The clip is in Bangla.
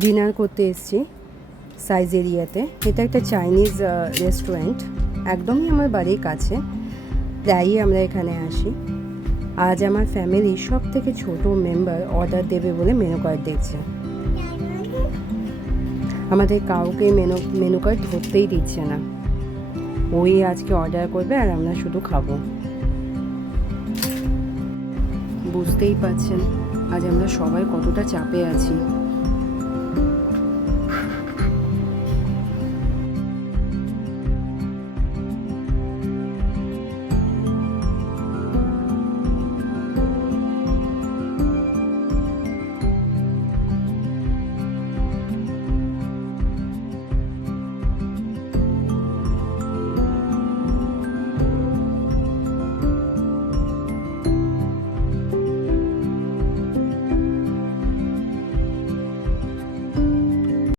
ডিনার করতে এসেছি সাইজেরিয়াতে। এটা একটা চাইনিজ রেস্টুরেন্ট, একদমই আমার বাড়ির কাছে। প্রায়ই আমরা এখানে আসি। আজ আমার ফ্যামিলির সব থেকে ছোটো মেম্বার অর্ডার দেবে বলে মেনু কার্ড দেখছে। আমাদের কাউকে মেনু কার্ড ধরতেই দিচ্ছে না। ওই আজকে অর্ডার করবে আর আমরা শুধু খাবো। বুঝতেই পারছেন আজ আমরা সবাই কতটা চাপে আছি।